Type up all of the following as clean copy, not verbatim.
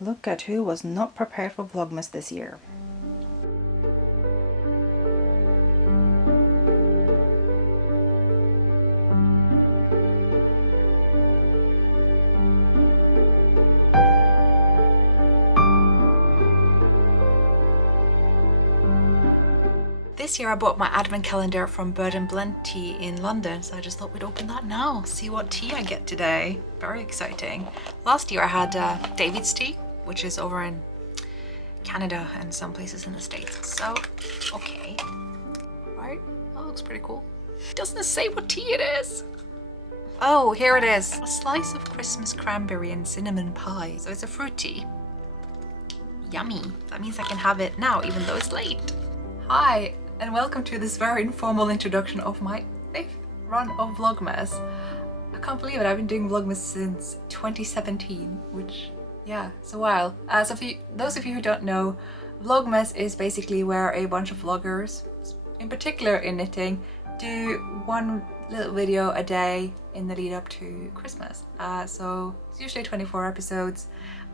Look at who was not prepared for Vlogmas this year. This year I bought my advent calendar from Bird and Blend Tea in London, so I just thought we'd open that now, see what tea I get today. Very exciting. Last year I had David's tea, which is over in Canada and some places in the States. So, okay. Right, that looks pretty cool. Doesn't say what tea it is. Oh, here it is. A slice of Christmas cranberry and cinnamon pie. So it's a fruit tea. Yummy. That means I can have it now, even though it's late. Hi, and welcome to this very informal introduction of my 5th run of Vlogmas. I can't believe it, I've been doing Vlogmas since 2017, which, yeah, it's a while. So those of you who don't know, Vlogmas is basically where a bunch of vloggers, in particular in knitting, do one little video a day in the lead up to Christmas. So it's usually 24 episodes.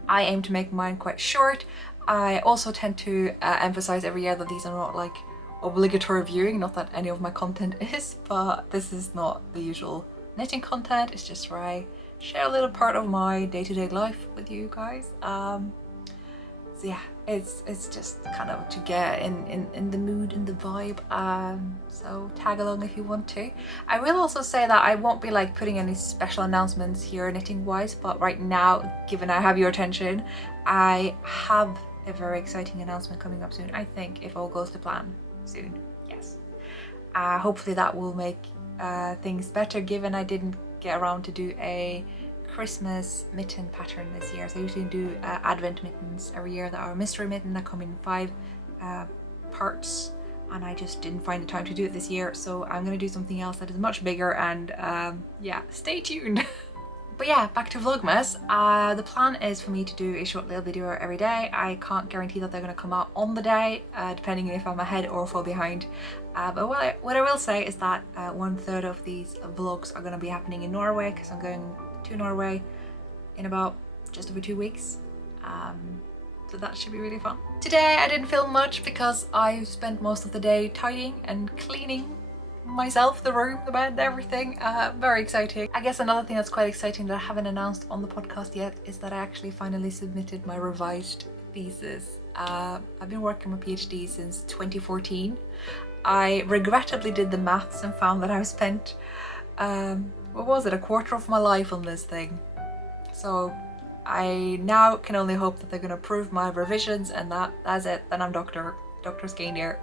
I aim to make mine quite short. I also tend to emphasize every year that these are not like obligatory viewing, not that any of my content is, but this is not the usual knitting content. It's just where I share a little part of my day-to-day life with you guys. So yeah, it's just kind of to get in the mood and the vibe. So tag along if you want to. I will also say that I won't be like putting any special announcements here knitting wise, but right now, given I have your attention, I have a very exciting announcement coming up soon. I think, if all goes to plan, soon. Yes. Hopefully that will make things better, given I didn't get around to do a Christmas mitten pattern this year. So I usually do advent mittens every year that are a mystery mitten that come in 5 parts, and I just didn't find the time to do it this year, so I'm gonna do something else that is much bigger, and yeah, stay tuned. But yeah, back to Vlogmas. The plan is for me to do a short little video every day. I can't guarantee that they're going to come out on the day, depending on if I'm ahead or fall behind. But what I will say is that 1/3 of these vlogs are going to be happening in Norway, because I'm going to Norway in about just over 2 weeks. So that should be really fun. Today I didn't film much because I spent most of the day tidying and cleaning myself, the room, the bed, everything. Very exciting. I guess another thing that's quite exciting that I haven't announced on the podcast yet is that I actually finally submitted my revised thesis. I've been working my PhD since 2014. I regrettably did the maths and found that I've spent, what was it, a quarter of my life on this thing. So I now can only hope that they're going to approve my revisions, and that's it. Then I'm Dr. Skeindeer.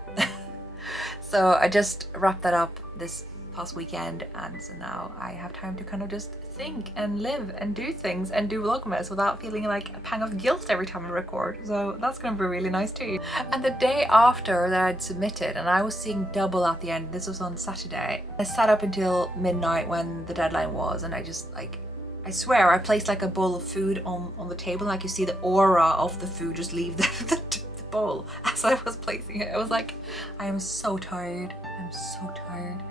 So I just wrapped that up this past weekend, and so now I have time to kind of just think and live and do things and do Vlogmas without feeling like a pang of guilt every time I record. So that's going to be really nice too. And the day after that I'd submitted, and I was seeing double at the end, this was on Saturday, I sat up until midnight when the deadline was, and I just like, I swear I placed like a bowl of food on the table, and I could see the aura of the food just leave the bowl as I was placing it. I was like, I am so tired. I'm so tired.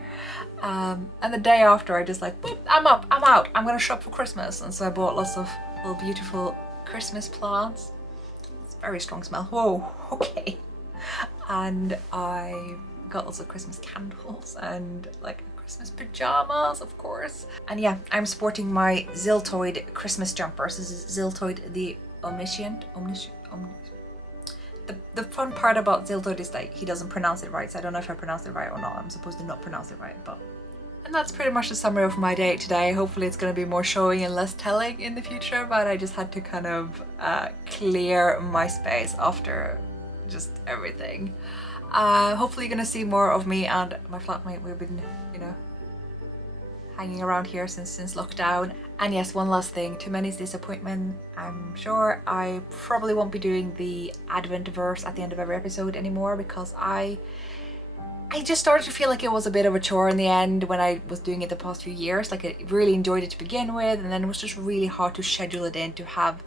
And the day after I just like, I'm up, I'm out, I'm gonna shop for Christmas. And so I bought lots of little beautiful Christmas plants. It's a very strong smell. Whoa, okay. And I got lots of Christmas candles and like Christmas pajamas, of course. And yeah, I'm sporting my Ziltoid Christmas jumper. So this is Ziltoid the Omniscient. The fun part about Ziltoid is that he doesn't pronounce it right, so I don't know if I pronounced it right or not. I'm supposed to not pronounce it right, but... And that's pretty much the summary of my day today. Hopefully it's going to be more showing and less telling in the future, but I just had to kind of clear my space after just everything. Hopefully you're going to see more of me and my flatmate. We've been, you know, hanging around here since lockdown. And yes, one last thing, to many's disappointment, I'm sure I probably won't be doing the Advent verse at the end of every episode anymore, because I just started to feel like it was a bit of a chore in the end when I was doing it the past few years. Like, I really enjoyed it to begin with, and then it was just really hard to schedule it in, to have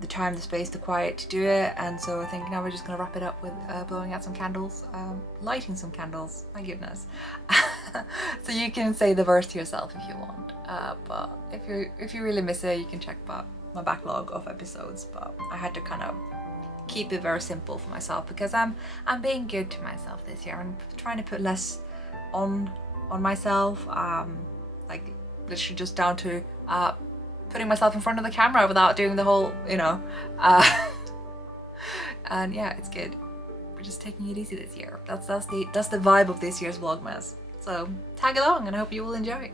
the time, the space, the quiet to do it. And so I think now we're just gonna wrap it up with blowing out some candles, lighting some candles, my goodness. So you can say the verse to yourself if you want, but if you really miss it, you can check back my backlog of episodes, but I had to kind of keep it very simple for myself because I'm being good to myself this year. I'm trying to put less on myself, like literally just down to putting myself in front of the camera without doing the whole, you know, and yeah, it's good. We're just taking it easy this year. That's the vibe of this year's Vlogmas. So tag along and I hope you will enjoy.